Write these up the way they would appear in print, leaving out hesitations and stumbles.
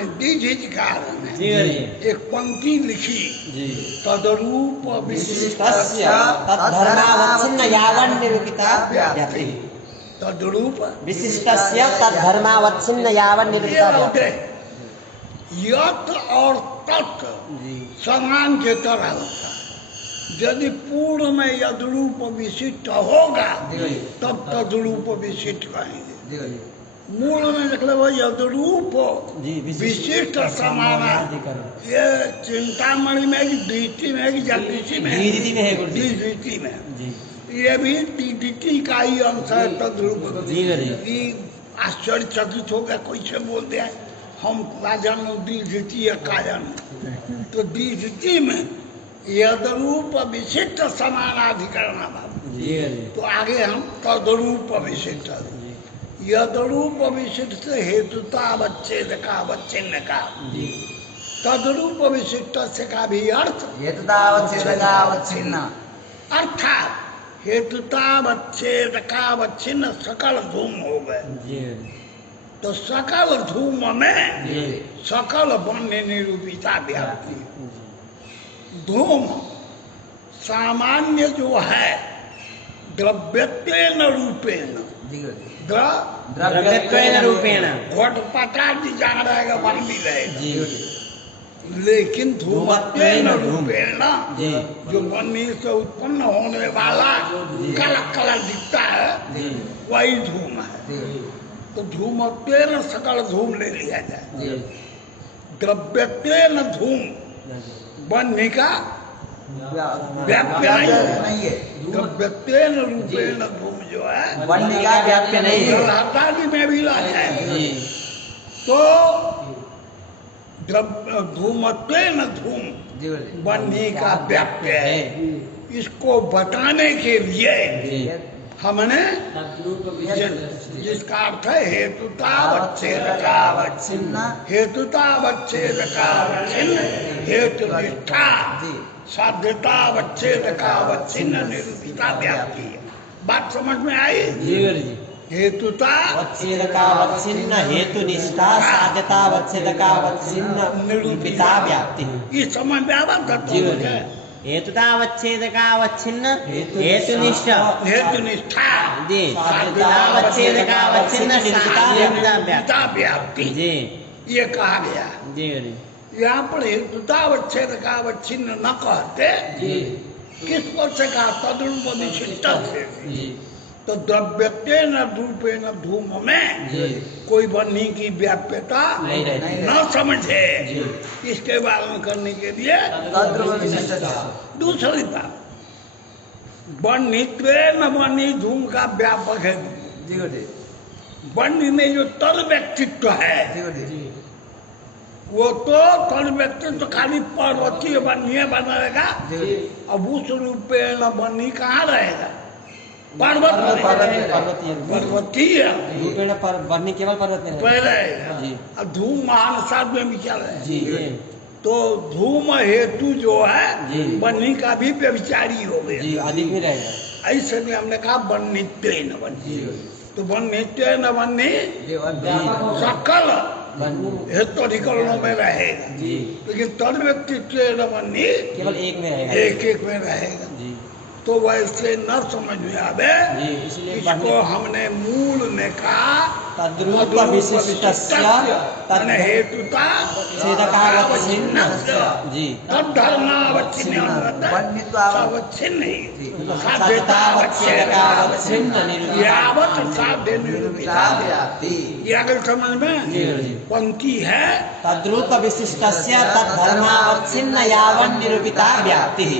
में दीर्घिकार में जी एक पंक्ति लिखी जी तदरूप विशिष्टस्य तद्धर्मावच्छिन्न यावन् निरूपिता व्याप्ति तदरूप विशिष्टस्य तद्धर्मावच्छिन्न यावन् निरूपिता व्याप्ति यत और तत् जी समान के तरह होता है। यदि पूर्ण में यद्रूप विशिष्ट होगा तब तद्रूप विशिष्ट कहेंगे। मूल में लिख लो यद्रूप जी विशिष्ट समाना। ये चिंतामणि में कि दृष्टि में कि जगदृष्टि में द्विदीति में है गुरु जी। दृष्टि में जी ये भी दृष्टि का ही अंश है तद्रूप। जी गुरु जी। ये आश्चर्यचकित हो गया कोई से बोलते हैं हम राजन दृष्टि है काजन तो दृष्टि में यद्रूप विशिष्ट समानाधिकरण भाव। जी गुरु जी। तो आगे हम तद्रूप विशिष्ट यद्रूप विशिष्ट से हेतुता अवच्छेद का अवच्छिन्न का जी तद्रूप विशिष्ट से का भी अर्थ हेतुतावच्छेदकावच्छिन्न अर्थात हेतुतावच्छेद का अवच्छिन्न सकल धूम हो गए। जी गुरु जी। तो सकल धूम में जी सकल वन्य निरूपिता व्याप्ति। धूम सामान्य जो है द्रव्यत्वेन रूपेण द्रव्यत्वेन रूपेण घटपटादि जहाँ रहेगा वन भी रहेगा जी लेकिन धूमत्वेन रूपेण जी जो वन्य से उत्पन्न होने वाला काला काला दिखता है जी वही धूम है। तो धूमत्वेन सकल धूम ले लिया जाए। जी द्रव्यत्वेन धूम वन्य का व्याप्य नहीं है। द्रव्यत्वेन रूपेण धूम जो है वन्य का व्याप्य नहीं है। आदि में भी ला जाएंगे। जी तो धूमत्वेन धूम वन्य का व्याप्य है। इसको बताने के लिए जी हमने जिसका अर्थ है हेतुतावच्छेद का अवच्छिन्न हेतुतावच्छेद का अवच्छिन्न हेतुनिष्ठा साध्यतावच्छेद का अवच्छिन्न निरूपिता व्याप्ति। बात समझ में आई? जी गुरु जी। हेतुता अवच्छेदकावच्छिन्न हेतुनिष्ठा साध्यतावच्छेदकावच्छिन्न निरूपिता व्याप्ति। ये समझ में आवा जी गुरु जी। हेतुतावच्छेदकावच्छिन्न हेतुनिष्ठा हेतुनिष्ठा जी साध्यतावच्छेदकावच्छिन्न निरूपिता व्याप्ति जी ये कहा गया। जी गुरु जी। यहाँ पर हेतुतावच्छेद का अवच्छिन्न न कहते जी किस पर से कहा तद्रूप विशिष्ट से। जी तो द्रव्यत्वेन रूपेण धूम में जी कोई वन्य की व्याप्यता नहीं रहती। न समझे जी इसके पालन करने के लिए दूसरी बात वन्यत्वेन वन्य धूम का व्यापक है। वन्य में जो तद व्यक्तित्व है वो तो तद व्यक्तित्व खाली पर्वतीय वन्य बना रहेगा। अब उस रूपेण वन्य कहाँ रहेगा? पर्वत पर्वतीय रूपेण वन्य केवल पर्वत में पहले जी अब धूम महान साथ में भी चल रहे जी तो धूम हेतु जो है जी। वन्य का भी व्यभिचारी हो गया। जी अधिक भी रहेगा। ऐसे में हमने कहा वन्यत्वेन वन्य तो वन्यत्वेन वन्य सकल हेतुधिकरणों में रहेगा जी लेकिन तद व्यक्तित्वेन वन्य केवल एक में रहेगा। एक एक में रहेगा। जी तो वैसे न समझ में आवे जी इसलिए इसको हमने मूल में कहा तद्रूप विशिष्टस्य हेतुता छेदकावच्छिन्न जी तद्धर्मावच्छिन्न अवच्छिन्न साध्यतावच्छेदकावच्छिन्न यावत् साध्य निरूपिता ये अगर समझ में जी जी पंक्ति है तद्रूप विशिष्टस्य तद्धर्मावच्छिन्न यावन् निरूपिता व्याप्तिः।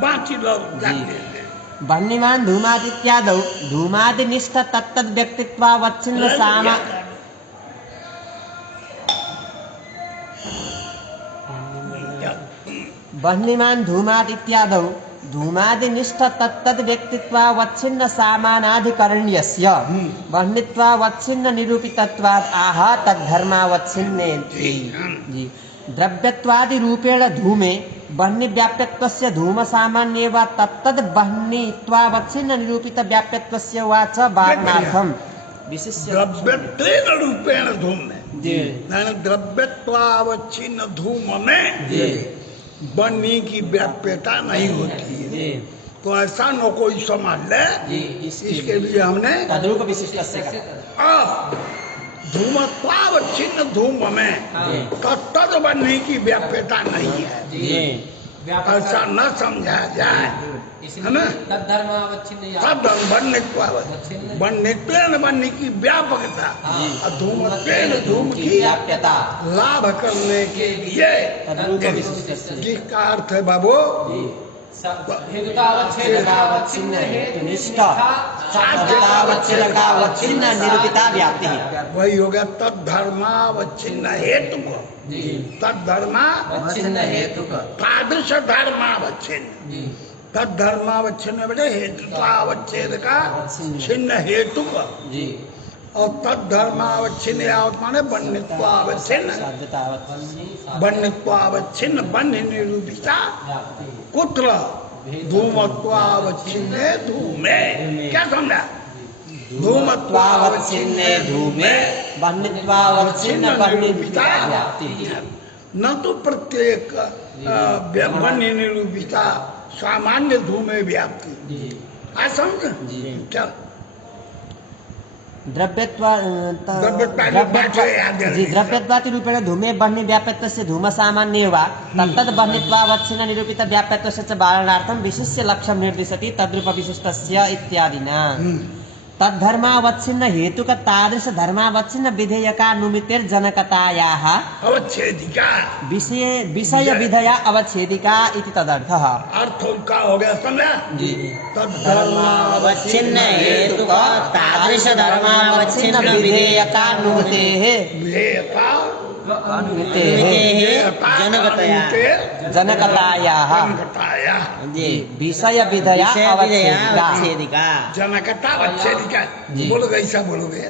बाकी लोग जानते हैं। वह्निमान् धूमादित्यादौ धूमादिनिष्ठ तत्तद् व्यक्तित्वावच्छिन्न सामा वह्निमान् धूमादित्यादौ धूमादिनिष्ठ तत्तद् व्यक्तित्वावच्छिन्न सामानाधिकरण्यस्य वह्नित्वावच्छिन्न निरूपितत्वात् आह तद्धर्मावच्छिन्नेति। जी द्रव्यत्वादि रूपेण धूमे वह्नि व्याप्यत्वस्य धूम सामान्येव तत्तद् वह्नित्वावच्छिन्न निरूपित व्याप्यत्वस्य वाच वारणार्थम विशिष्य द्रव्यत्वेन रूपेण धूम में जी द्रव्यत्वावच्छिन्न धूम में जी बनने की व्याप्यता नहीं होती है। जी तो ऐसा न कोई समझ ले। जी इसके लिए हमने तद्रूप विशिष्टस्य कहा। धूमत्वावच्छिन्न धूम में तत्त बनने की व्याप्यता नहीं है। जी ऐसा न समझा जाए, है ना? बनने बनने की व्यापकता और धूमत्वेन धूम की व्याप्यता लाभ करने के लिए तद्रूप विशिष्टस्य जिसका अर्थ है बाबू हेतुतावच्छिन्न हेतुनिष्ठ साध्यतावच्छिन्न निरूपिता व्याप्ति। वही हो गया तद्धर्मावच्छिन्न हेतु को अवच्छिन्न हेतु का तादृश धर्मावच्छिन्न तद्धर्मावच्छिन्न बेटे हेतुतावच्छेद का छिन्न हेतु को जी और तद्धर्मावच्छिन्न यावत माने बन्यत्वावच्छिन्न बन्यत्वावच्छिन्न बन्य निरूपिता कुत्र धूमत्वावच्छिन्न धूमे। क्या समझा? धूमत्वावच्छिन्न धूमे बन्यत्वावच्छिन्न बन्यनिरूपिता व्याप्ति। न तो प्रत्येक बन्य निरूपिता सामान्य धूमे व्याप्ति। आ समझ? चल द्रव्यत्वाति रूपेण धूमे बह्नि व्याप्यत्वस्य धूम सामान्ये वा तत्तद् बह्नित्वावच्छिन्न निरूपित व्याप्यत्वस्य च वारणार्थं विशिष्य लक्ष्यं निर्दिशति तद्रूप विशिष्टस्य इत्यादिना। तद्धर्मावच्छिन्न हेतुक तादृश धर्मावच्छिन्न विधेयकानुमितिर्जनकतायाः अवच्छेदिका विषय विधया अवच्छेदिका इति तदर्थः। अर्थ उनका हो गया समझा? जी तद्धर्मावच्छिन्न हेतुक तादृश धर्मावच्छिन्न विधेयकानुमितेः जनकतायाः जी विषय विधया अवच्छेदिका। जनकतावच्छेदिका बोलो ऐसा बोलोगे।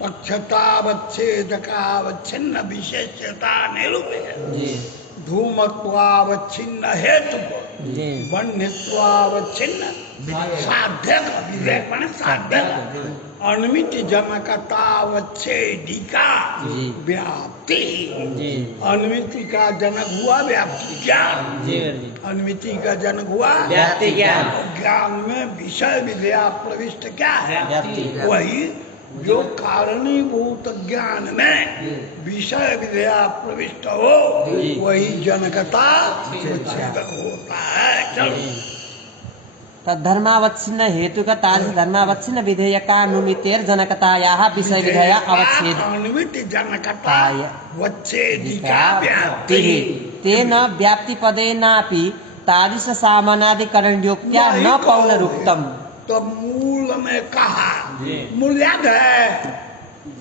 पक्षतावच्छेदकावच्छिन्न विशेषता निरूपित धूमत्वावच्छिन्न हेतु को बन्यत्वावच्छिन्न साध्य विधेयक माने साध्य अनुमित जनकतावच्छेदिका व्याप्ति। अनुमिति का जनक हुआ व्याप्ति ज्ञान। अनुमिति का जनक हुआ व्याप्ति ज्ञान। ज्ञान में विषय विधेया प्रविष्ट क्या है? व्याप्ति। वही जो कारणीभूत ज्ञान में विषय विधेया प्रविष्ट हो वही जनकता उच्छेदक होता है। चलो तद्धर्मावच्छिन्न हेतुक तादृश धर्मावच्छिन्न विधेयकानुमितेर्जनकतायाः विषय विधया अनुमित जनकतावच्छेदिका व्याप्ति। तेन व्याप्तिपदेनापि तादृश सामानाधिकरणयोक्त्या न पौनरुक्तम्। तो मूल में कहा मूल याद है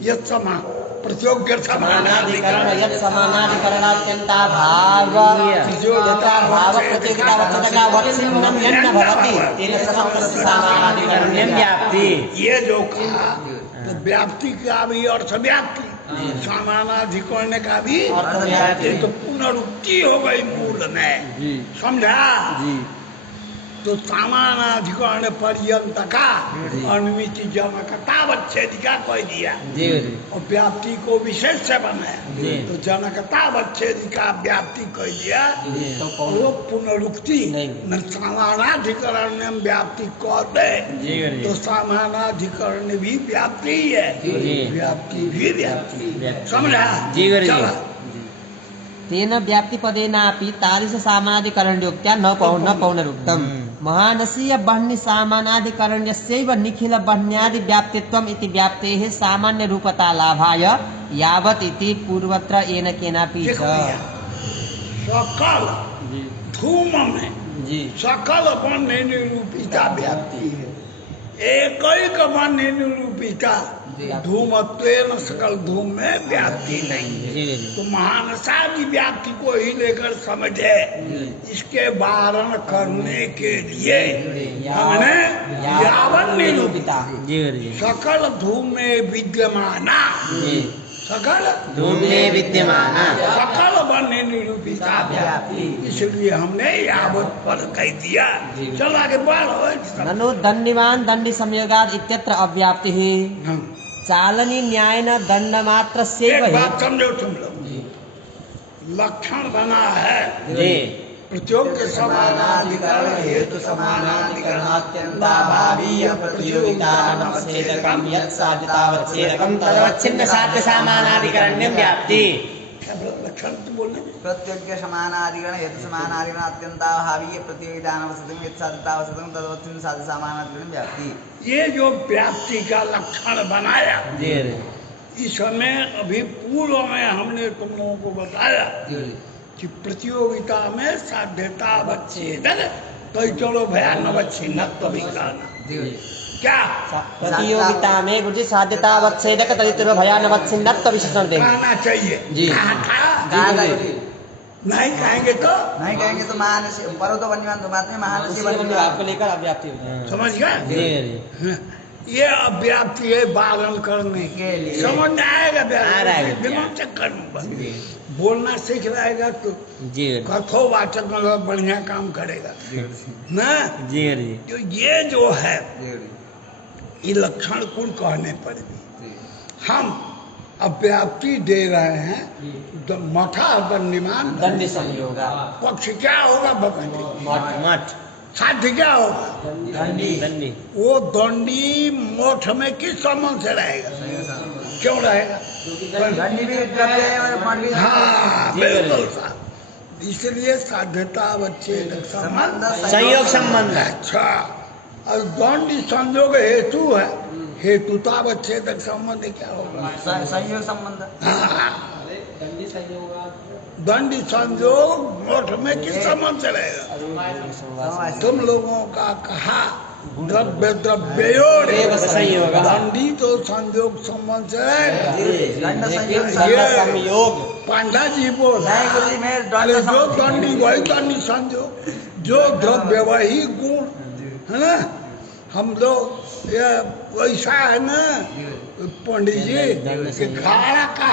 यत् समा प्रत्योग्य समानाधिकरण यत् समानाधिकरणात्यन्ता भाव प्रतियोगितावच्छेदकावच्छिन्नं यन्न भवति तेन समस्तस्य समानाधिकरण्यं व्याप्ति। ये जो कहा तो व्याप्ति का भी अर्थ व्याप्ति समानाधिकरण का भी अर्थ व्याप्ति। तो पुनरुक्ति हो गई मूल में। समझा? तो समानाधिकरण पर्यंत का अनुमिति जनकतावच्छेदिका कह दिया और व्याप्ति को विशेष से बनाया तो जनकतावच्छेदिका व्याप्ति कह दिया। तो वो पुनरुक्ति न समानाधिकरण व्याप्ति कह दे तो समानाधिकरण भी व्याप्ति ही है, व्याप्ति भी व्याप्ति। समझा? चला तेन व्याप्तिपदेनापि तादृश सामानाधिकरणयोक्त्या न पौनरुक्तम्। महानसीय बह्नि सामानाधिकरण्यस्यैव निखिल बह्न्यादि व्याप्तित्वम् इति व्याप्तेः सामान्य रूपता लाभाय यावत् इति पूर्वत्र येन केनापि च। सकल धूम में सकल बन्य निरूपिता व्याप्ति है। एक बन्य निरूपिता धूमत्वेन सकल धूम में व्याप्ति नहीं है। तो महानसा की व्याप्ति को ही लेकर समझे। इसके वारण करने के लिए हमने यावत निरूपिता सकल धूम में विद्यमाना सकल धूम में विद्यमाना सकल बन्य निरूपिता व्याप्ति इसलिए हमने यावत पद कह दिया। चल आगे बढ़ो। ननु दण्डिवान् दण्डि संयोगात् इत्यत्र अव्याप्तिः चालनी न्याय न दंड मात्र से एक बात समझो तुम लोग, लक्षण बना है जी प्रतियोग्य समानाधिकरण हेतु समानाधिकरणात्यंताभावीय प्रतियोगिता प्रतियोगितानवच्छेदकं यत् साध्यतावच्छेदकं तदवच्छिन्न साध्य सामानाधिकरण्यं व्याप्ति। लक्षण तो बोलने में प्रत्योग्य समानाधिकरण हेतु समानाधिकरण अत्यंताभावीय प्रतियोगितानवच्छेदकं यत् साध्यतावच्छेदकं तदवच्छिन्न साध्य सामानाधिकरणं व्याप्ति। ये जो व्याप्ति का लक्षण बनाया, जी इसमें अभी पूर्व में हमने तुम लोगों को बताया कि प्रतियोगिता में साध्यता अवच्छेदन तो चलो भयानवच्छिन्नत्व भी कहना। क्या प्रतियोगिता में गुरुजी साध्यतावच्छेदक तदितर भयानवच्छिन्नत्व विशेषण देंगे। कहना चाहिए? जी। कहा था? नहीं कहेंगे तो नहीं कहेंगे तो महानसी पर्वतो वन्यमान तो बात में महानसी आपको लेकर अव्याप्ति समझ गए? जी ये अव्याप्ति है बालन करने के लिए। समझ में आएगा? आ रहा है। दिमाग से कर्म बोलना सीख रहेगा तो जी कथोवाचक मतलब बढ़िया काम करेगा ना। जी तो ये जो है ये लक्षण कुल कहने पर भी हम अव्याप्ति दे रहे हैं। मठा दंडिमान दंड संयोग पक्ष क्या होगा भगवान? मठ साध्य क्या होगा? दंडी वो दंडी मोठ में किस संबंध से रहेगा? क्यों रहेगा? दंडी भी द्रव्य है और मठ भी हाँ बिल्कुल साहब। इसलिए साध्यता अवच्छेदक संबंध संयोग संबंध। अच्छा, और दंडी संयोग हेतु है, हेतुतावच्छेदक संबंध क्या होगा? संयोग संबंध। हाँ, दंडी संयोग मोठ में किस संबंध से रहेगा? तुम लोगों का कहा द्रव्य द्रव्योर संयोग। दंडी तो संयोग संबंध से रहेगा। दंड संयोग ये संयोग पांडा जी बोल नहीं गुरुजी में अरे दंड जो दंडी वही दंडी संयोग, जो द्रव्य वही गुण है ना। हम लोग ये वैसा है ना पंडित जी कि घाड़ा का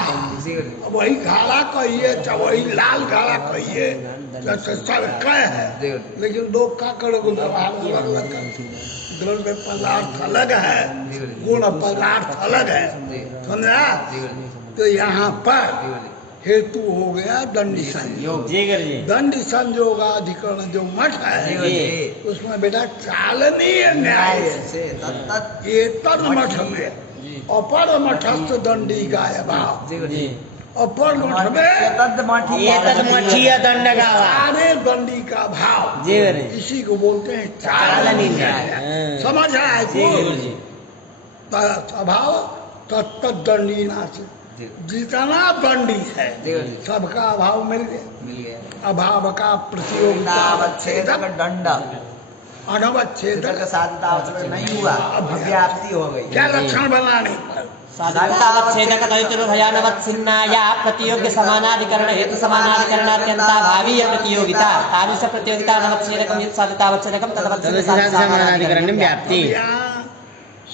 वही घाड़ा कहिए चाहे वही लाल घाड़ा कहिए सब है, लेकिन लोग क्या करोगे? द्रव्य पदार्थ अलग है, गुण पदार्थ अलग है, समझा? तो यहाँ पर हेतु हो गया दंडी संयोग। जी गुरुजी दंडी संयोगाधिकरण जो मठ है उसमें बेटा चालनीय न्याय ये तद मठ में अपर मठस्थ दंडी का भाव। जी अपर मठ में तद मठी ये तद मठीय दंड का सारे दंडी का भाव, जी गुरुजी इसी को बोलते हैं चालनी न्याय। समझ रहा है? जी गुरुजी स्वभाव तत्त दंडी नाच जितना दंडी है सबका अभाव मिल गया। अभाव का प्रतियोगितावच्छेदक दंड अनवच्छेदक साध्यतावच्छेदक नहीं हुआ, अव्याप्ति हो गई। क्या लक्षण बनाने पर? साध्यतावच्छेदक तदितर भयानवच्छिन्नाया प्रतियोग्य समानाधिकरण हेतु समानाधिकरणात्यंताभावीय प्रतियोगिता तादृश प्रतियोगिता अनवच्छेदकं यत् साध्यतावच्छेदकं तदवच्छिन्न साध्य सामानाधिकरणं व्याप्ति। अब यहाँ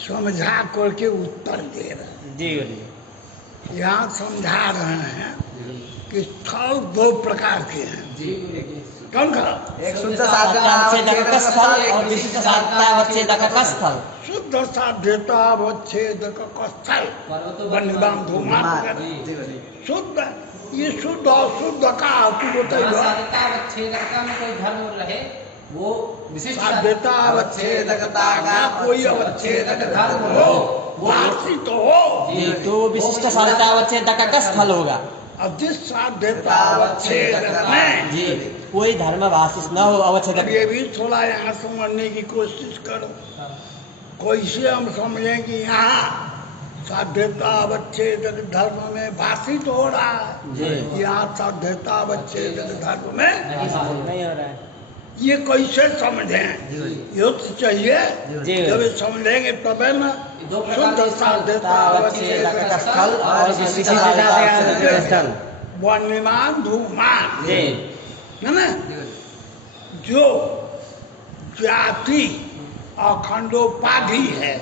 समझा करके उत्तर दे रहे हैं। जी गुरुजी यहाँ समझा रहे हैं कि स्थल दो प्रकार के हैं। कौन का? एक शुद्ध साध्यतावच्छेदक स्थल और विशिष्ट साध्यतावच्छेदक स्थल। शुद्ध साध्यतावच्छेदक स्थल वन्यवान धूमान शुद्ध, ये शुद्ध और शुद्ध का तू बताइए। साध्यतावच्छेदकता में कोई धर्म रहे वो विशिष्ट साध्यतावच्छेदकता का कोई अवच्छेदक धर्म हो, वासी तो हो, तो विशिष्ट साध्यतावच्छेदक का स्थल होगा। और जिस साध्यतावच्छेदक में जी कोई धर्म वासिस न हो अवच्छेदक। ये भी थोड़ा यहाँ समझने की कोशिश करो। कैसे हम समझें कि यहाँ साध्यतावच्छेदक धर्म में भाषित हो रहा है, यहाँ साध्यतावच्छेदक धर्म में नहीं हो रहा है। ये कैसे समझें? ये तो चाहिए, जब ये समझेंगे तबे ना। शुद्ध साध्यतावच्छेदक स्थल और विशिष्ट साध्यतावच्छेदक स्थल वन्यमान धूमान जी है ना। जो जाति अखंडोपाधि है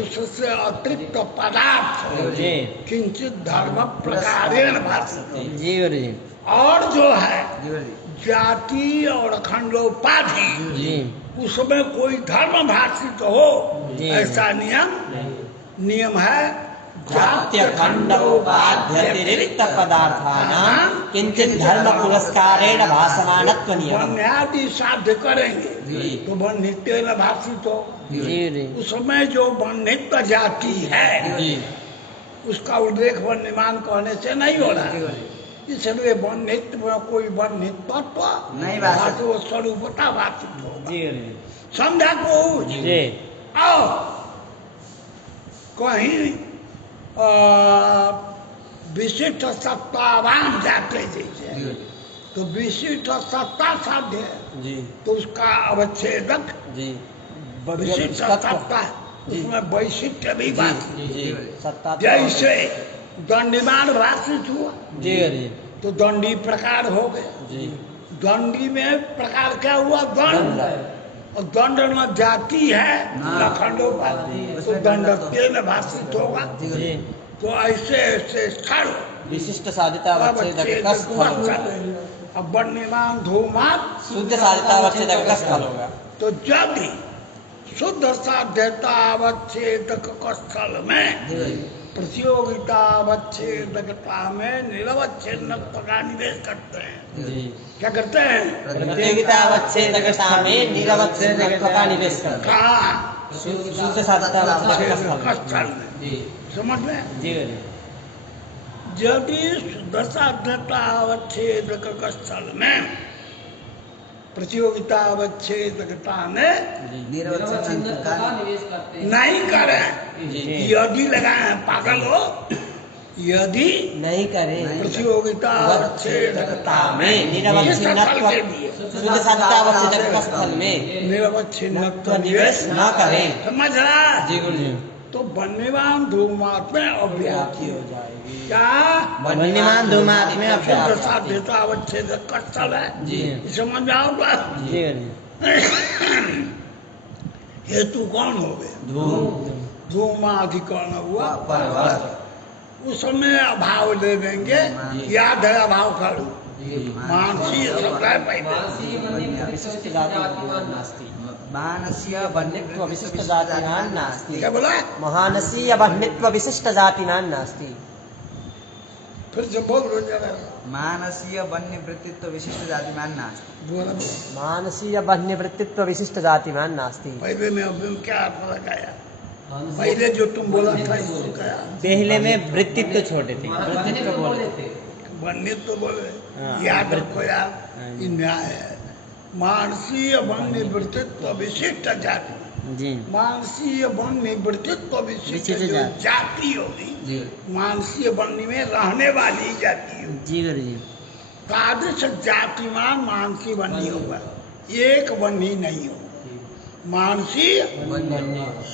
उससे अतिरिक्त पदार्थ जी किंचित धर्म प्रकारेण भाषते। जी गुरुजी और जो है जाति और अखंडोपाधि जी उसमें कोई धर्म भाषित हो जी। ऐसा नियम है जात्य खंडोपाध्यतिरिक्त पदार्थानां किंचित धर्म पुरस्कारेण भासमानत्व नियम। वन्यादि साध्य करेंगे जी। तो वन्यत्व न भाषित हो। जी उसमें जो वन्यत्व जाति है जी उसका उल्लेख वन्यमान कहने से नहीं हो रहा है। इसलिए वन्यत्व में कोई वन्यत्व नहीं भाषित। वो स्वरूपता भाषित होगा। जी समझा को जी आओ कहीं विशिष्ट सत्तावान जाते जैसे तो विशिष्ट सत्ता साध्य है जी तो उसका अवच्छेदक जी विशिष्ट सत्ता उसमें वैशिष्ट्य भी बात जी जी सत्ता तो- जैसे दंडीमान भाषित हुआ जी तो दंडी प्रकार हो गए। जी दंडी में प्रकार क्या हुआ? दंड। और दंड में जाति है न खंडोपाधि तो दंडत्व में भाषित होगा। जी तो ऐसे ऐसे स्थल विशिष्ट साधिता अवच्छेदक का स्थल होगा। अब वन्यमान धूमात शुद्ध साधिता अवच्छेदक का स्थल होगा। तो जब भी शुद्ध साध्यता अवच्छेदक का स्थल में प्रतियोगिता अवच्छेदकता में निरवच्छेदकता का निवेश करते हैं। जी क्या करते हैं? प्रतियोगिता अवच्छेदकता में निरवच्छेदकता का निवेश करते हैं। कहाँ? शुद्ध साधिता अवच्छेदक का स्थल स्थल में। जी समझ में? जी यदि शुद्ध साध्यता अवच्छेदक का स्थल में प्रतियोगिता अवच्छेदकता में निरवच्छेदकता का निवेश करते हैं। नहीं करें, जी यदि लगाए पागल हो, यदि नहीं करें प्रतियोगिता अवच्छेदकता में निरवच्छिन्नत्व शुद्ध साधिता अवच्छेदक का स्थल में निरवच्छिन्नत्व निवेश न करें। समझ रहा? जी गुरु जी तो वन्यमान धूमात में अव्याप्ति हो जाएगी। क्या? वन्यमान धूमात में शुद्ध अव्याप्ति। साध्यता अवच्छेदक का स्थल है। जी समझ आओगा? जी हेतु कौन हो गए? धूम धूमाधिकरण हुआ। पर्वत उस समय अभाव ले देंगे। याद है अभाव करो मानसी शब्द है पहले। मानसीय वन्य विशिष्ट जातिवान नास्ति। मानस्य वन्यत्व विशिष्ट जातिनां नास्ति। क्या बोला? महानसीय वन्यत्व विशिष्ट जातिनां नास्ति। फिर से बोल रो जरा। मानसीय वन्य वृत्तित्व विशिष्ट जातिमान नास्ति। बोला मानसीय वन्यवृत्तित्व विशिष्ट जातिमान नास्ति। पहले में अब क्या अर्थ लगाया? पहले जो तुम बोला था इसको क्या? पहले में वृत्तित्व छोटे थे। वन्य बोल देते। वन्य तो बोले हाँ, याद रखो यार, ये न्याय है। मानसीय वन्य वृत्तित्व विशिष्ट जाति। जी मानसीय वन्य वृत्तित्व विशिष्ट विशिष्ट जो जाति। जाति होगी जी मानसीय वन्य में रहने वाली जाति होगी। जी गुरु जी तादृश जातिमान मानसी वन्य होगा, एक वन्य नहीं होगा। मानसीय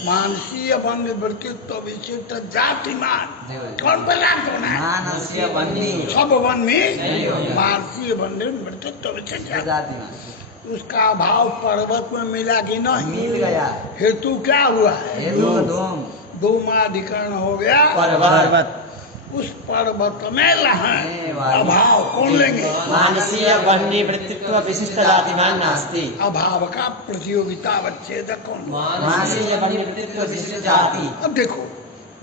मानसीय वन्य वृत्तित्व विशिष्ट जातिमान कौन पदार्थ होना है? मानस्य वन्य सब वन्य मानसीय वन्य वृत्तित्व विशिष्ट जाति। जातिमान उसका भाव पर्वत में मिला कि नहीं? मिल गया। हेतु क्या हुआ है? हेतु धूम धूमाधिकरण हो गया। पर्वत उस पर्वत में लहन वाली। अभाव कौन लेंगे? मानसीय वन्यवृत्तित्व विशिष्ट जातिमान नास्ति। अभाव का प्रतियोगिता अवच्छेदक कौन? मानसीय वन्यवृत्तित्व विशिष्ट जाति। अब देखो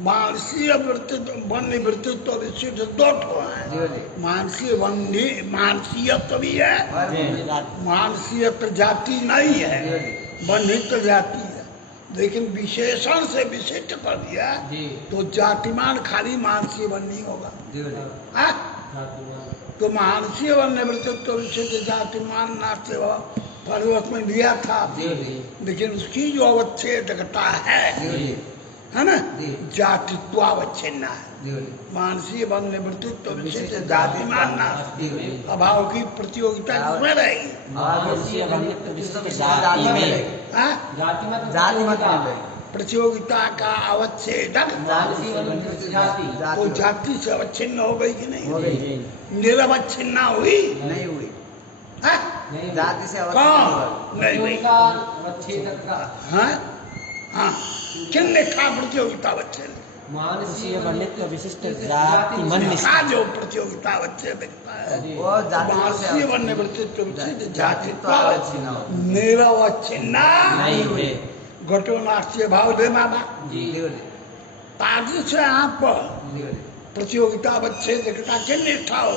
मानसीय वन्य वृत्तित्व विशिष्ट दो ठो है। मानसीय वन्य मानसीयत्व भी है, मानसीयत्व जाति नहीं है, वन्यत्व जाति है। लेकिन विशेषण से विशिष्ट कर दिया तो जातिमान खाली मानसीय वन्य होगा। हाँ? तो मानसीय वन्य वृत्तित्व विशिष्ट जातिमान नास्ति पर्वत में दिया था, लेकिन उसकी जो अवच्छेदकता है ना, जातित्वावच्छिन्न है। मानसीय वन्य वृत्तित्व विशिष्ट जातिमान नास्ति। अभाव की प्रतियोगिता किसमें रहेगी? मानसीय वन्यत्व विशिष्ट जाति में हाँ? जाति मत जाति मत मिले। प्रतियोगिता का अवच्छेदक मानसीय वन्य विशिष्ट जाति। तो जाति से अवच्छिन्न हो गई कि नहीं? हो गई। निरवच्छिन्न हुई? नहीं हुई। हाँ? नहीं जाति से कौन? अवच्छिन्न नहीं नहीं। का अवच्छेदक का हाँ? हाँ किन था प्रतियोगिता अवच्छेद? मानसीय वन्यत्व विशिष्ट जाति मन का जो प्रतियोगिता अवच्छेदकता है वो जाति मानसीय वन्य वृत्तित्व विशिष्ट जातित्व जातित्व अवच्छिन्न निरवच्छिन्न नहीं हुए। घटो नास्ति भाव दे मामा। तादृश यहाँ पर जी बोलिए। प्रतियोगितावच्छेदकता के निष्ठा हो,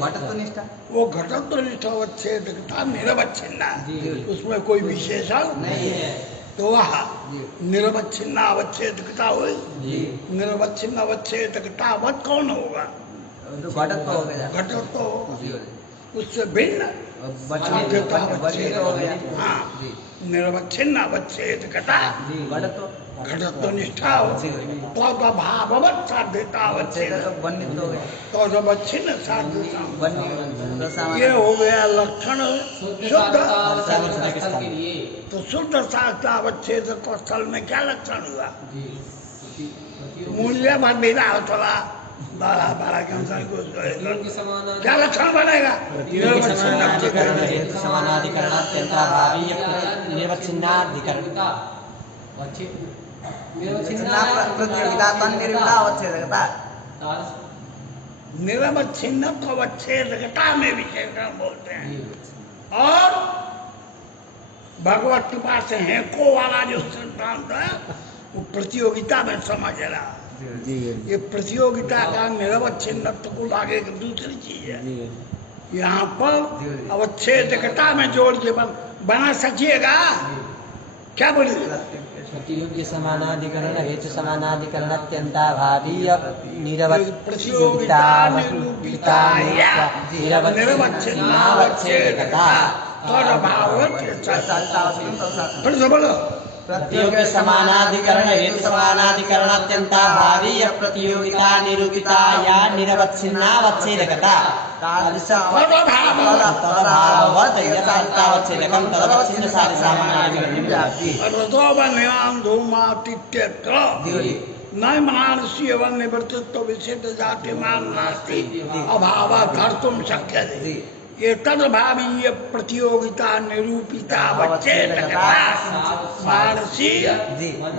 घटत्व निष्ठा। वो घटत्व निष्ठावच्छेदकता निरवच्छिन्ना, जी। उसमें कोई विशेषण नहीं है। तो वह जी। निरवच्छिन्न अवच्छेदकता हुई। जी। निरवच्छिन्न अवच्छेदकता अवध कौन होगा? तो घटत्व हो गया। घटत्व होगा। जी बोलिए। उससे भिन्न साध्यता बचने हो गया। हाँ, जी। निरवच्छिन्न अवच्छेदकता जी घटत्व। घटत्व निष्ठा हो, तो भाववत साध्यता अवच्छेद, बन्नित हो गया। तो अवच्छिन्न साध्यता, बन्नी ये हो गया लक्षण शुद्ध शुद्ध। साधकावच्छेद स्थल के लिए तो शुद्ध साधता अवच्छेद को स्थल में क्या लक्षण हुआ? मूल्य भर देना हो थोड़ा 12 के अनुसार प्रतियोगी समानाधिकरण क्या लक्षण बनेगा? समानाधिकरण हेतु समानाधिकरण अत्यंताभावी निर्वच्छिन्नाधिकरण प्रतियोगिता तन्निर्विता अवच्छेदकता। निरवच्छिन्न को अवच्छेदकता में विशेषण बोलते हैं। और भगवत कृपा से है को वाला जो सिद्धांत है वो प्रतियोगिता में समझ रहा। ये प्रतियोगिता का निरवच्छिन्नत्व को लागे एक दूसरी चीज है। यहाँ पर अवच्छेदकता में जोड़ के बना सकिएगा। क्या बोले? प्रतियोगी समानाधिकरण हेतु समानाधिकरण अत्यंताभावी निरवच्छिन्नता निरवच्छिन्नावच्छेदकता फिर से बोलो। प्रतियोगी समानाधिकरण हेतु समानाधिकरण अत्यंताभावी प्रतियोगिता निरूपिता या निरवच्छिन्नावच्छेदकता तदभाववत् यथार्थावच्छेदकं तदवच्छिन्न साधिसामानाधिकरणं न मानसी एवं निवृत्तित्व विशिष्ट जातिमान नास्ति अभाव धर्तुम शक्यते। ये तदभावीय प्रतियोगिता निरूपिता अवच्छेदकता मानसी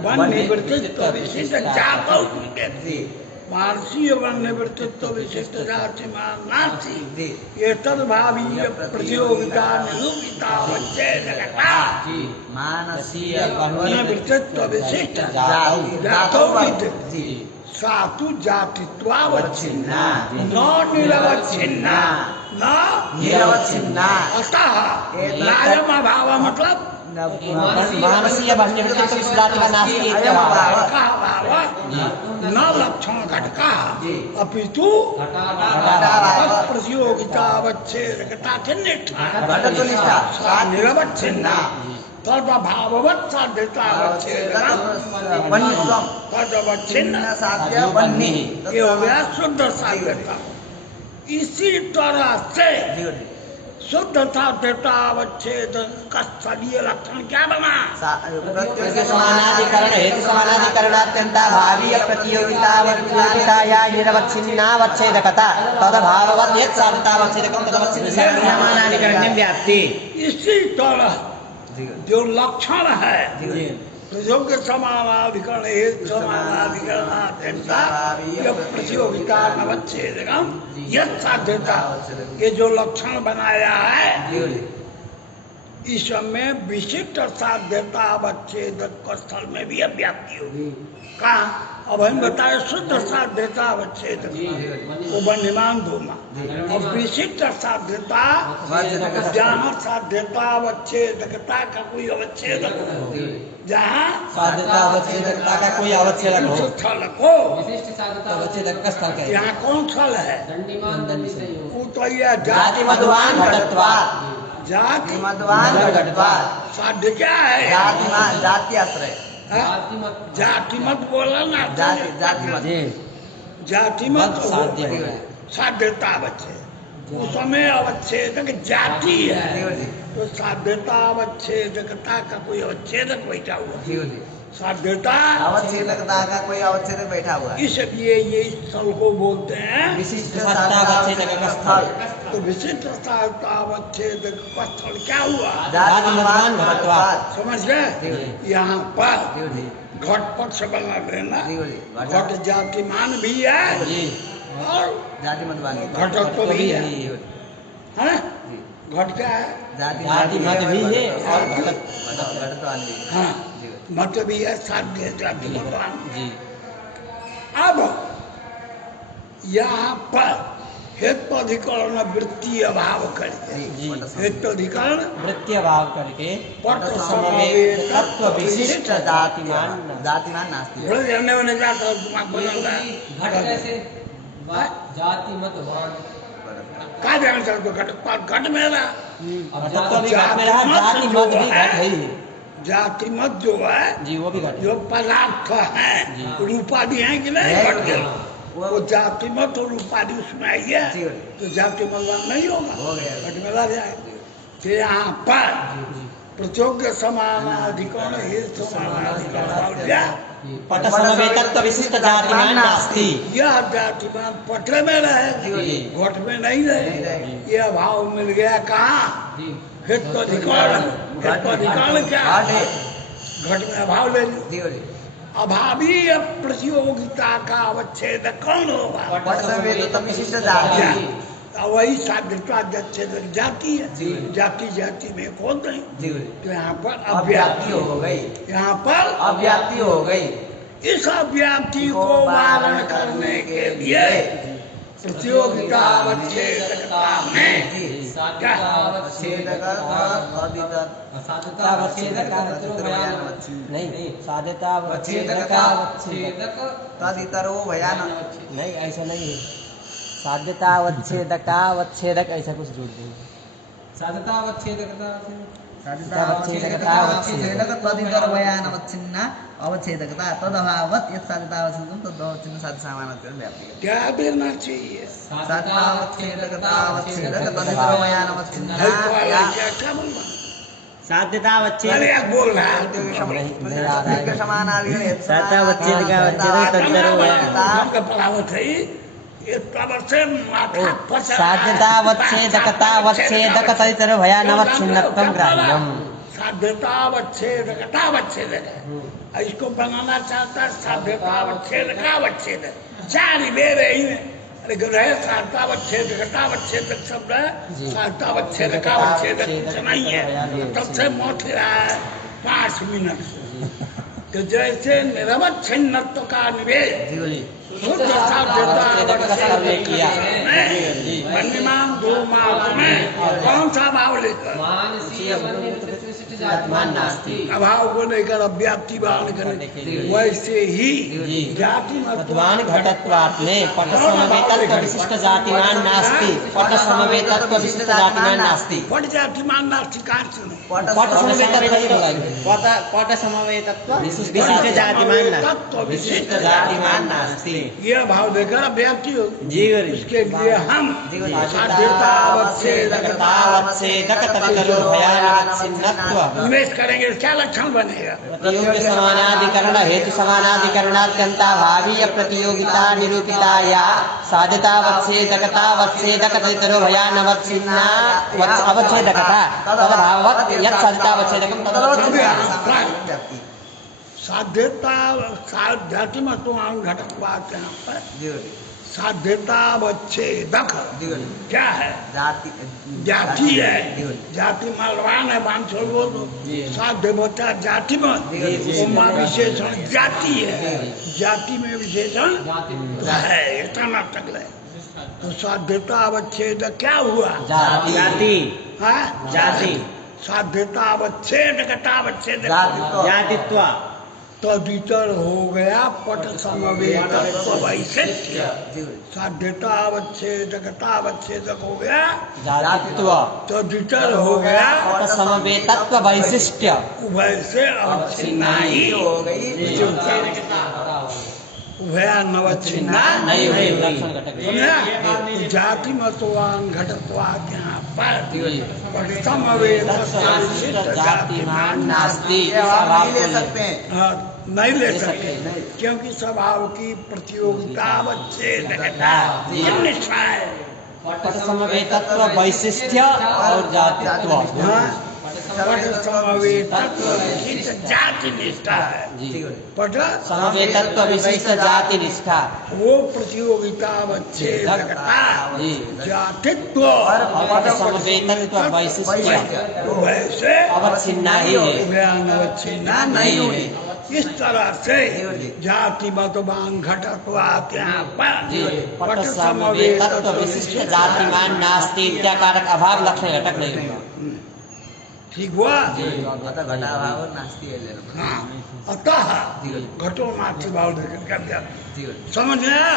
वन निवृत्तित्व विशिष्ट जातौ मानसी वन निवृत्तित्व विशिष्ट जातिमान नास्ति ये तदभावीय प्रतियोगिता निरूपिता अवच्छेदकता मानसीय निवृत्तित्व विशिष्ट जातौ सातु जातित्वावच्छिन्ना न निरवच्छिन्ना न निरवच्छिन्ना अतः नायम अभाव मतलब मानसीय बन्यवृत्तित्व विशिष्टाधिकार नास्ति इत्यभावः। घटकाभाव न लक्षण घटका अपितु प्रतियोगितावच्छेदकता के निष्ठा घटत्व निष्ठा निरवच्छिन्ना तदभाववत् साध्यतावच्छेदकं बन्नित्वं तदवच्छिन्न साध्य बन्नी। ये हो गया शुद्ध साध्यता। इसी तरह से शुद्ध साध्यतावच्छेद का स्थलीय लक्षण क्या बना? प्रतियोगी समानाधिकरण हेतु समानाधिकरण अत्यंताभावी प्रतियोगिता या निरवच्छिन्नावच्छेदकता तदभाववत् यत् साध्यतावच्छेदकं तदवच्छिन्न समानाधिकरण व्याप्ति। इसी तरह जो लक्षण है प्रतियोगी समानाधिकरण हेतु समानाधिकरणात्यंता प्रतियोगिता अवच्छेदकम यत् साध्यता, ये जो लक्षण बनाया है इसमें विशिष्ट साध्यता अवच्छेदक स्थल में भी अव्याप्ति होगी। कहा? अब हम बताए शुद्ध साध्यता अवच्छेदक वो बन्यमान धूमा और विशिष्ट साध्यता जहाँ साध्यता अवच्छेदकता का कोई अवच्छेदक हो, जहाँ साध्यता अवच्छेदकता का कोई अवच्छेदक हो स्थल को विशिष्ट साधकता अवच्छेदक का स्थल कहते हैं। यहाँ कौन स्थल है? दंडीमान दंडितयो वो तो यह जाति मधुवान घटत्वात् जाति मधुवान घटत्वात् साध्य क्या है? जातिमान जाति आश्रय जाति मत बोला ना, जाति जाति मत जाति मत साध्य हो गया। साध्यता अवच्छेद उसमें अवच्छेदक जाति है तो साध्यता अवच्छेदकता का कोई अवच्छेदक बैठा हुआ साध्यता अवच्छेदकता का कोई अवच्छेदक बैठा हुआ है। इसलिए ये स्थल को बोलते हैं विशिष्ट साध्यावच्छेदक स्थल। तो विशिष्ट साध्यावच्छेदक स्थल क्या हुआ? जातिमान घटत्वात् समझ गए? यहाँ पर घट पक्ष बना लेना, घट जातिमान भी है और जाति मधुवान घटत्व भी है। हैं? घट क्या है? जाति मत भी है और घटत्वान भी हाँ, मत भी है, साध्य जाति भगवान। जी अब यहाँ पर हेत्वाधिकरण वृत्ति अभाव करके जी। हेत्वाधिकरण वृत्ति भाव करके पट समवेत समवेत तत्व विशिष्ट जातिमान जातिमान नास्ति बड़े जानने वाले जाता है दिमाग बदल रहा घट है कैसे जाति मत वान का ध्यान से तो घट में रहा तत्व भी घट में रहा, जाति मत भी घट है ही। जाति मत जो है जी वो भी घट जो पदार्थ है जी। रूपादि है कि नहीं है, घट के वो जाति मत और रूपादि उसमें आई है जी। तो जाति मत नहीं होगा हो गया। घट में रह जाएगा तो यहाँ पर प्रचोग्य समानाधिकरण हे समानाधिकरण पट समवेतत्व विशिष्ट जातिमान नास्ति। यह जातिमान पटरे में रहे जी। घट में नहीं रहे ये अभाव मिल गया कहाँ जी हेत्वाधिकरण हेत्वाधिकरण क्या घट है। घट में अभाव ले लो जी बोलिए। अभावीय प्रतियोगिता का अवच्छेद कौन होगा पट समवेत तत्व विशिष्ट जाति। वही साध्यता जच्छेद जाति है जी। जाति जाति में कौन नहीं जी बोलिए। तो यहाँ पर अव्याप्ति हो गई। यहाँ पर अव्याप्ति हो गई। इस अव्याप्ति को वारण करने के लिए प्रतियोगिता अवच्छेदकता में जी। साध्यतावच्छेदक नहीं साध्यतावच्छेदकावच्छेदक तदितरो भयान। नहीं ऐसा नहीं है। साध्यतावच्छेदकावच्छेदक ऐसा कुछ जोड़ देंगे। साध्यतावच्छेदकता तदितर भयानवच्छिन्ना अवच्छेदकता तदभावत् यत् साध्यतावच्छेदकं तदवच्छिन्न साध्यसामानत्वेन व्याप्ति। क्या देना चाहिए साध्यतावच्छेदकता अवच्छेदक तदितर भयानवच्छिन्ना क्या बोलना साध्यतावच्छेद अरे यार बोल रहा है का पढ़ावत है ये तब से माथा फंसा साध्यतावच्छेदकतावच्छेदक तदितर भयानवच्छिन्नत्वं ग्राह्यम्। साध्यतावच्छेदकतावच्छेदक इसको बनाना चाहता है साध्यतावच्छेदकावच्छेदक चार ही ले रही है अरे गधे साध्यतावच्छेदकतावच्छेदक शब्द है जी। साध्यतावच्छेदकावच्छेदक कुछ नहीं है तब से मोट रहा है 5 मिनट से तो जैसे निरवच्छिन्नत्व का निवेश शुद्ध साध्यतावच्छेदक दो मार्ग में कौन सा भाव लेकर मानसीय बन्य विशिष्ट जातिमान नास्ति। अभाव को लेकर अव्याप्ति भाव करने वैसे ही जाति मध्वान घटत्वात् में पट समवेतत्व विशिष्ट जातिमान नास्ति। पट समवेतत्व विशिष्ट जातिमान नास्ति। पट जातिमान नास्ति कहाँ से नहीं पट समवेतत्व ही बोलेंगे। पट समवेतत्व विशिष्ट जातिमान नास्ति। विशिष्ट जातिमान नास्ति। यह भाव देकर अव्याप्ति होगी जी इसके लिए हम साध्यतावच्छेदक तदितरो भयानवच्छिन्नत्व निवेश करेंगे क्या लक्षण बनेगा प्रतियोग्य समानाधिकरण हेतु समानाधिकरणात्यंताभावीय प्रतियोगिता निरूपिता या साध्यतावच्छेदकतावच्छेदक तदितरो भयानवच्छिन्ना अवच्छेदकता तदभावत् यत् साध्यतावच्छेदकं तदवच्छेदकम्। साध्यता जाति मतवान घटकवाद यहाँ पर साध्यतावच्छेदक क्या है जाति है जाति मालवान है बांध छोड़ वो तो साध्य बचा जाति मत उमा विशेषण जाति है जाति में विशेषण है इतना नाटक है तो साध्यतावच्छेदक क्या हुआ जाति हाँ जाति साध्यतावच्छेदकतावच्छेदक जातित्व तदितर हो गया पट समवेतत्व वैशिष्ट्य साध्यतावच्छेदकतावच्छेदक हो गया जातित्व तदितर हो गया पट समवेतत्व वैशिष्ट्य उभय से अवच्छिन्ना ही हो गई। उभयानवच्छिन्ना नहीं हुई। समझा? तो जाति मतवान घटत्वाद यहाँ पर पट समवेतत्व विशिष्ट जातिमान नास्ति। नहीं ले सकते हैं। नहीं ले सकते क्योंकि स्वभाव की प्रतियोगिता अवच्छेदकता निष्ठा है पट समवेतत्व वैशिष्ट्य और जातित्व पट समवेतत्व विशिष्ट जाति निष्ठा है पट समवेतत्व विशिष्ट जाति निष्ठा वो प्रतियोगिता अवच्छेदकता जातित्व पट समवेतत्व वैशिष्ट्य वैसे अवच्छिन्ना ही है। उभयानवच्छिन्ना नहीं हुई इस तरह से जी। जाति मतवान घटत्वात् यहाँ पर पट समवेत तत्व विशिष्ट जातिमान नास्ति इत्याकारक अभाव लक्षण घटक नहीं होगा। ठीक हुआ। अतः घटाभाव नास्ति है ले लो। हाँ, अतः घटो नास्ति भाव लेकर कर दिया। जी समझ गया?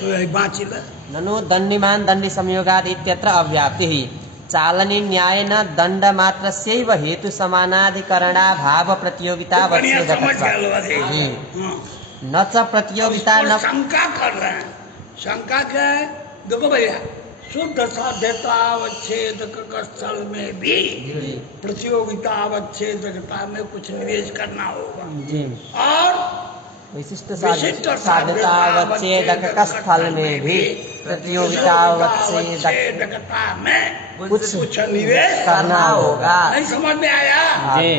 तो यही बाँची ले। ननु दण्डिमान दण्डि संयोगाद इत्यत्र अव्याप्ति ही चालनी न्यायेन दंड मात्रस्यैव हेतु समानाधिकरणाभाव प्रतियोगिता बढ़िया समझ गया वच्छेदकत्व लोग जी। हाँ। न च प्रतियोगिता उसको न शंका कर रहे हैं। शंका क्या है? देखो भैया, शुद्ध साध्यता अवच्छेदक स्थल में भी प्रतियोगिता अवच्छेदकता में कुछ निवेश करना होगा। जी और विशिष्ट विशिष्ट साध्यता अवच्छेदक स्थल में भी प्रतियोगिता अवच्छेदक अवच्छेदकता में कुछ कुछ निवेश करना होगा। नहीं समझ में आया? जी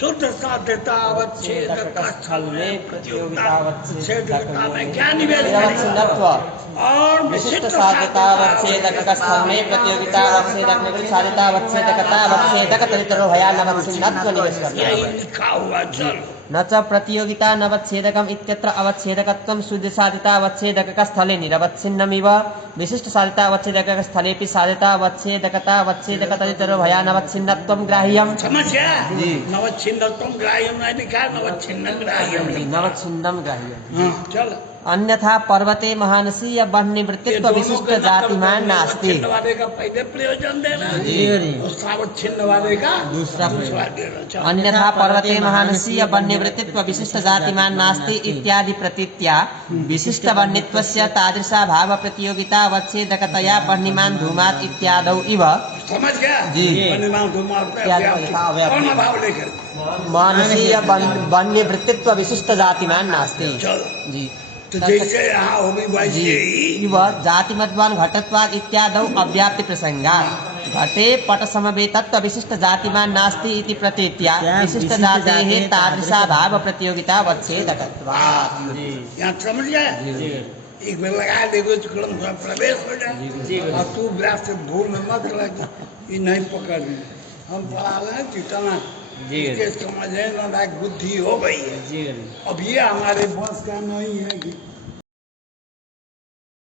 शुद्ध साध्यता अवच्छेदक स्थल में प्रतियोगिता अवच्छेदकता में क्या निवेश करेगा? निरवच्छिन्नत्व और विशिष्ट साध्यता अवच्छेदक स्थल में प्रतियोगिता अवच्छेदक में साध्यता अवच्छेदकता अवच्छेदक तदितरो भयानवच्छिन्नत्व निवेश करना यही होगा। लिखा हुआ। चलो न च प्रतियोगिता नवच्छेदकम इत्यत्र अवच्छेदकत्वं शुद्ध साध्यता अवच्छेदक स्थले निरवच्छिन्नमिव विशिष्ट साध्यता अवच्छेदक स्थलेपि साध्यता अवच्छेदकता अवच्छेदक तदितरो भयानवच्छिन्नत्वं ग्राह्यम्। समझ गया? नवच्छिन्नत्वं ग्राह्यम नहीं लिखा, नवच्छिन्न ग्राह्यम लिखा। नवच्छिन्नम ग्राह्यम्। हाँ, चल। अन्यथा पर्वते महानसी या बह्निवृत्तित्व विशिष्ट जातिमान नास्ति। छिन्न वाले का पहले प्रयोजन देना और सावच्छिन्न वाले का दूसरा देना। चल। अन्यथा पर्वते महानसी या बह्निवृत्तित्व विशिष्ट जातिमान नास्ति इत्यादि प्रतीत्या विशिष्ट वर्णित्वस्य तादृशा भाव प्रतियोगिता अवच्छेदकतया बह्निमान धूमात् इत्यादौ इव समझ गया? जी। बनिमान धुमार पे क्या व्याप्ति। कौन भाव लेकर? मानसी या बह्निवृत्तित्व विशिष्ट जातिमान नास्ति। चल। जी तो जैसे यहाँ होगी वैसे ही इव जातिमद्वान घटत्वाद इत्यादौ अव्याप्ति प्रसंगात् घटे पट समवेतत्व विशिष्ट जातिमान नास्ति इति प्रतीत्या विशिष्ट जातेः तादृशा भाव प्रतियोगिता अवच्छेदकत्वात्। यहाँ समझ गए? एक बार लगा देखो तुरंत उसमें प्रवेश हो जाए और तू व्यास से भूल में मत लगे। ये नहीं पकड़ हम पढ़ा रहे हैं कितना इसके समझ है ना बुद्धि हो गई है। अब ये हमारे बस का नहीं है कि